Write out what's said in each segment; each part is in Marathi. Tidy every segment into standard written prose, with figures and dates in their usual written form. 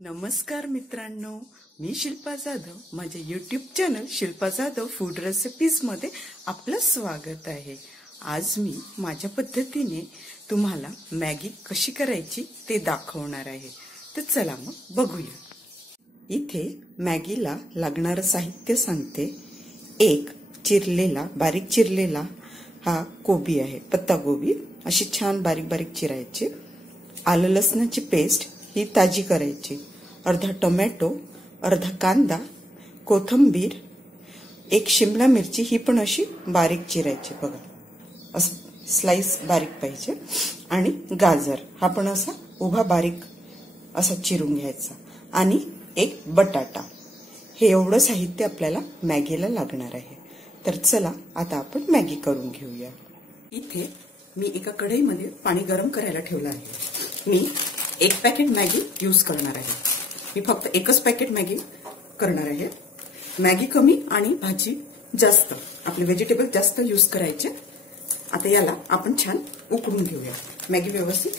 नमस्कार मित्रांनो, मी शिल्पा जाधव. माझ्या YouTube channel Shilpa Jadhav food recipes मध्ये आपलं स्वागत आहे. आज मी माझ्या पद्धतीने तुम्हाला मॅगी कशी करायची ते दाखवणार आहे. तर चला मग बघूया. इथे मॅगीला लागणारं साहित्य सांगते. एक बारीक चिरलेला हा कोबी आहे, पत्ता गोबी. अशी छान बारीक बारीक चिरायची. आलं लसणाची पेस्ट ही ताजी करायची. अर्धा टोमॅटो, अर्धा कांदा, कोथिंबीर, एक शिमला मिरची ही पण अशी बारीक चिरायची. बघा, असं स्लाइस बारीक पाहिजे. आणि गाजर हा पण असा उभा बारीक असा चिरून घ्यायचा. आणि एक बटाटा. हे एवढं साहित्य आपल्याला मॅगीला लागणार आहे. तर चला आता आपण मॅगी करून घेऊया. इथे मी एका कढईमध्ये पाणी गरम करायला ठेवलं आहे. मी एक पॅकेट मॅगी यूज करणार आहे. मी फक्त एकच पॅकेट मॅगी करणार आहे. मॅगी कमी आणि भाजी जास्त, आपले व्हेजिटेबल जास्त यूज करायचे. आता याला आपण छान उकळून घेऊया. मॅगी व्यवस्थित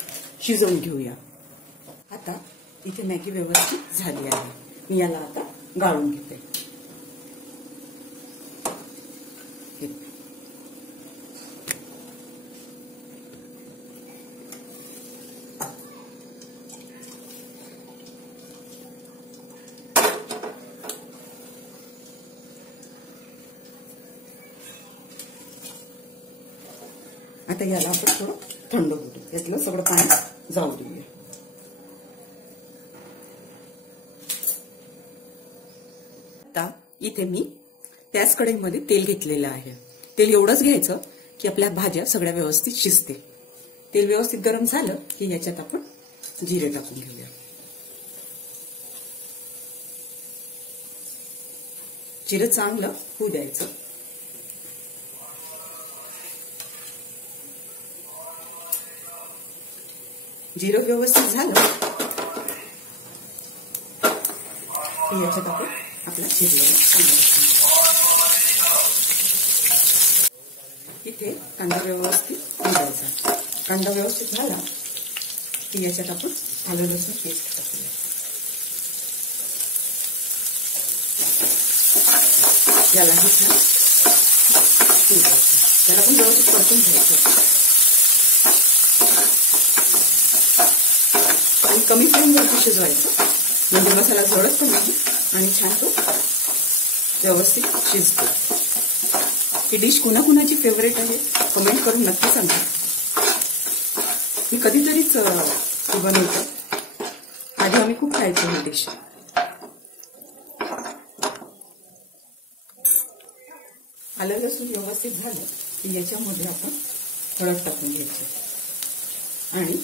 शिजवून घेऊया. आता इथे मॅगी व्यवस्थित झाली आहे. मी याला आता गाळून घेते. आता याला आपण थोडं थंड होऊ दे. यातलं सगळं पाणी जाऊ देऊया. आता इथे मी त्याच कढईमध्ये तेल घेतलेलं आहे. तेल एवढंच घ्यायचं की आपल्या भाज्या सगळ्या व्यवस्थित शिजते. तेल व्यवस्थित गरम झालं की याच्यात आपण जिरे टाकून घेऊया. जिरं चांगलं होऊ द्यायचं. जिरं व्यवस्थित झालं की याच्यात आपण आपला चिरलेला कांदा इथे कांदा व्यवस्थित भाजायचा. कांदा व्यवस्थित झाला की याच्यात आपण आलं लसूण पेस्ट टाकूया. यालाही छान शिजवायचं. त्याला पण व्यवस्थित परतून घ्यायचं. आणि कमी फ्लेमवरती शिजवायचं म्हणजे मसाला जळत पण नाही आणि छान तो व्यवस्थित शिजतो. ही डिश कुणाकुणाची फेवरेट आहे कमेंट करून नक्की सांगा. मी कधीतरीच बनवतो. आधी आम्ही खूप खायचो ही डिश. आलं लसूण व्यवस्थित झालं की याच्यामध्ये आपण हळद टाकून घ्यायची आणि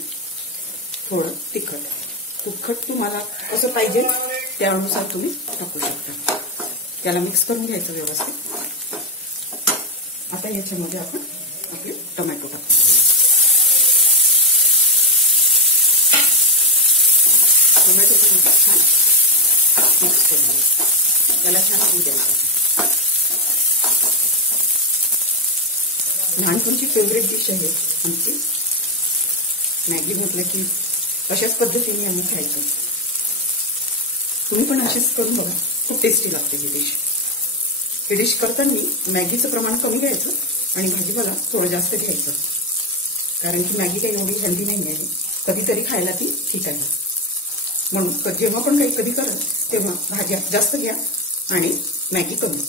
थोडं तिखट तुम्हाला कसं पाहिजे त्यानुसार तुम्ही टाकू शकता. त्याला मिक्स करून घ्यायचं व्यवस्थित. आता याच्यामध्ये आपण आपले टोमॅटो टाकून घेऊया. टोमॅटो पण छान मिक्स करून घ्यायचं. त्याला छान होऊ द्यायचं. लहानपणची फेवरेट डिश आहे आमची. मॅगी म्हटलं की अशाच पद्धतीने आम्ही खायचो. तुम्ही पण अशीच करून बघा. खूप टेस्टी लागते ही डिश. ही डिश करताना मॅगीचं प्रमाण कमी घ्यायचं आणि भाजीपाला थोडं जास्त घ्यायचं. कारण की मॅगी काही एवढी हेल्दी नाही आहे. कधीतरी खायला ती ठीक आहे. म्हणून जेव्हा पण काही कधी करत तेव्हा भाज्या जास्त घ्या आणि मॅगी कमी.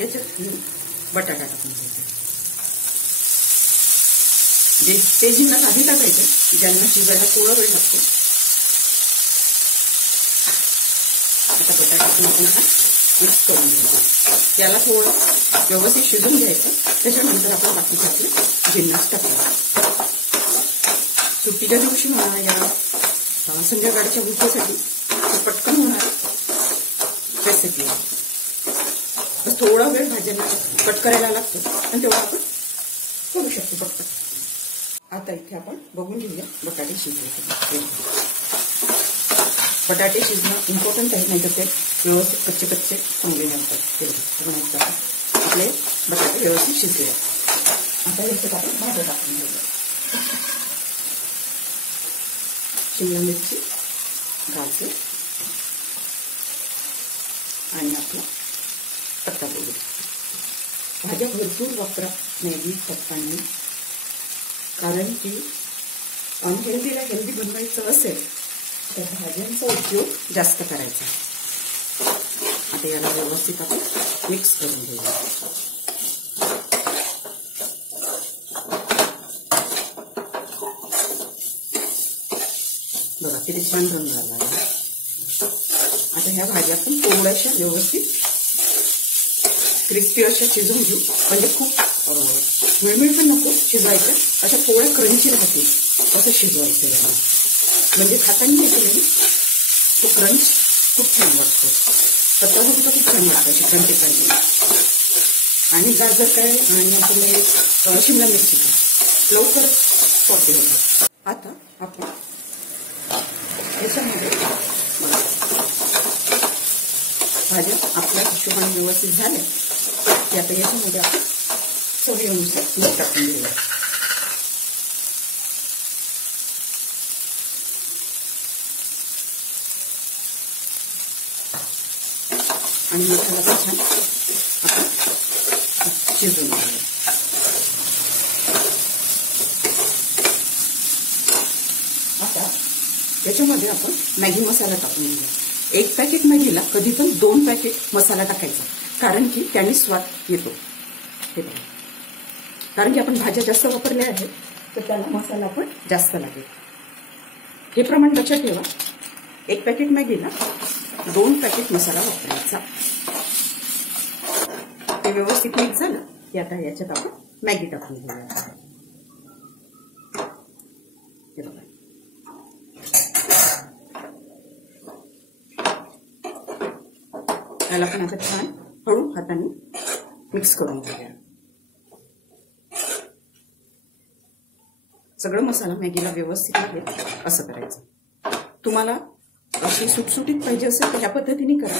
याच्यात मी बटाटा टाकून घ्यायचा. ते जिन्नस आधी टाकायचं ज्यांना शिजायला थोडा वेळ लागतो. आता बटाटा आपण मिक्स करून घ्यायचा. त्याला थोडं व्यवस्थित शिजून घ्यायचं. त्याच्यानंतर आपण बाकीचे आपले जिन्नस टाकायचे. सुट्टीच्या दिवशी म्हणा या संध्याकाळच्या भुकेसाठी पटकन होणार रेसिपी. थोडा वेळ भाज्यांना कट करायला लागतो पण तेवढा आपण करू शकतो पटकन. आता इथे आपण बघून घेऊया बटाटे शिजले. बटाटे शिजणं इम्पॉर्टंट आहे, नाहीतर ते व्यवस्थित कच्चे चांगले नसतात. आपले बटाटे व्यवस्थित शिजले. आता याच्यात आपण भाज्या टाकून घेऊया. शिमला मिरची, गाजर आणि आपला पत्ताकोबी. भाज्या भरपूर वापरा मॅगी करताना, कारण की अनहेल्दीला हेल्दी बनवायचं असेल तर भाज्यांचा उपयोग जास्त करायचा. आता याला व्यवस्थित आपण मिक्स करून घेऊया. बघा किती छान रंग आला आहे. आता ह्या भाज्या आपण थोड्याशा व्यवस्थित क्रिस्पी अशा शिजवून घेऊ. म्हणजे खूप मिळमिळ पण नको शिजवायचं, अशा थोड्या क्रंची राहतील तसं शिजवायचं याला. म्हणजे खाताना येते तो क्रंच खूप छान वाटतो. पत्ताकोबी तर खूप छान वाटतं अशी क्रंची पाहिजे. आणि गाजर काय आणि आपले शिमला मिरची काय लवकर सॉफ्ट होतात. आता आपण याच्यामध्ये भाज्या आपल्या हिशोबाने व्यवस्थित झाल्या की आता याच्यामध्ये आपण चवीनुसार मीठ टाकून घेऊया. आणि मसाला पण छान आपण शिजवून घेऊया. आता याच्यामध्ये आपण मॅगी मसाला टाकून घेऊया. 1 पॅकेट मॅगीला कधी पण 2 पॅकेट मसाला टाकायचा, कारण की त्याने स्वाद येतो. हे बघा, कारण की आपण भाज्या जास्त वापरल्या आहेत तर त्याला मसाला पण जास्त लागेल. हे प्रमाण लक्षात ठेवा. 1 पॅकेट मॅगीला 2 पॅकेट मसाला वापरायचा. ते व्यवस्थित मिक्स झालं की आता याच्यात आपण मॅगी टाकून घेऊया. हे बघा, त्याला पण आता छान हळू हाताने मिक्स करून घेऊया. सगळं मसाला मॅगीला व्यवस्थित आहे असं करायचं. तुम्हाला अशी सुटसुटीत पाहिजे असेल तर ह्या पद्धतीने करा.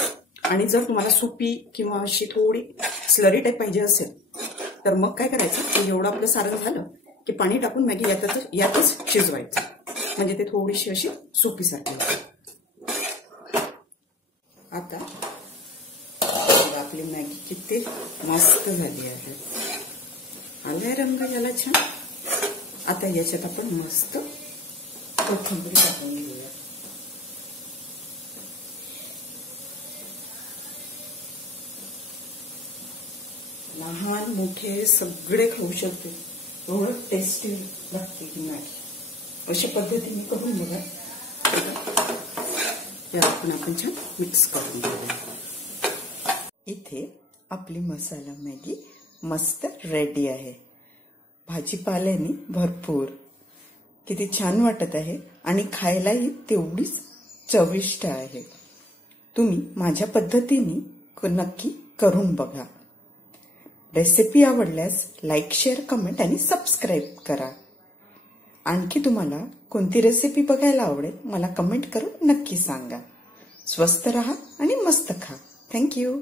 आणि जर तुम्हाला सुपी किंवा अशी थोडी स्लरी टाईप पाहिजे असेल तर मग काय करायचं, की एवढं आपलं सारण झालं की पाणी टाकून मॅगी यातच शिजवायचं. म्हणजे ते थोडीशी अशी सुपीसारखी होते. आता आपली मॅगी किती मस्त झाली आहे. आलाय रंग याला छान. आता याच्यात आपण मस्त कोथिंबीर टाकून घेऊया. लहान मोठे सगळे खाऊ शकते. एवढं टेस्टी लागते की मॅगी. अशा पद्धतीने करून बघा. याला पण आपण छान मिक्स करून घेऊया. इथे आपली मसाला मॅगी मस्त रेडी आहे. भाजीपाल्याने भरपूर, किती छान वाटत आहे आणि खायलाही तेवढीच चविष्ट आहे. तुम्ही माझ्या पद्धतीने नक्की करून बघा. रेसिपी आवडल्यास लाईक, शेअर, कमेंट आणि सबस्क्राईब करा. आणखी तुम्हाला कोणती रेसिपी बघायला आवडेल मला कमेंट करून नक्की सांगा. स्वस्थ रहा आणि मस्त खा. थँक्यू.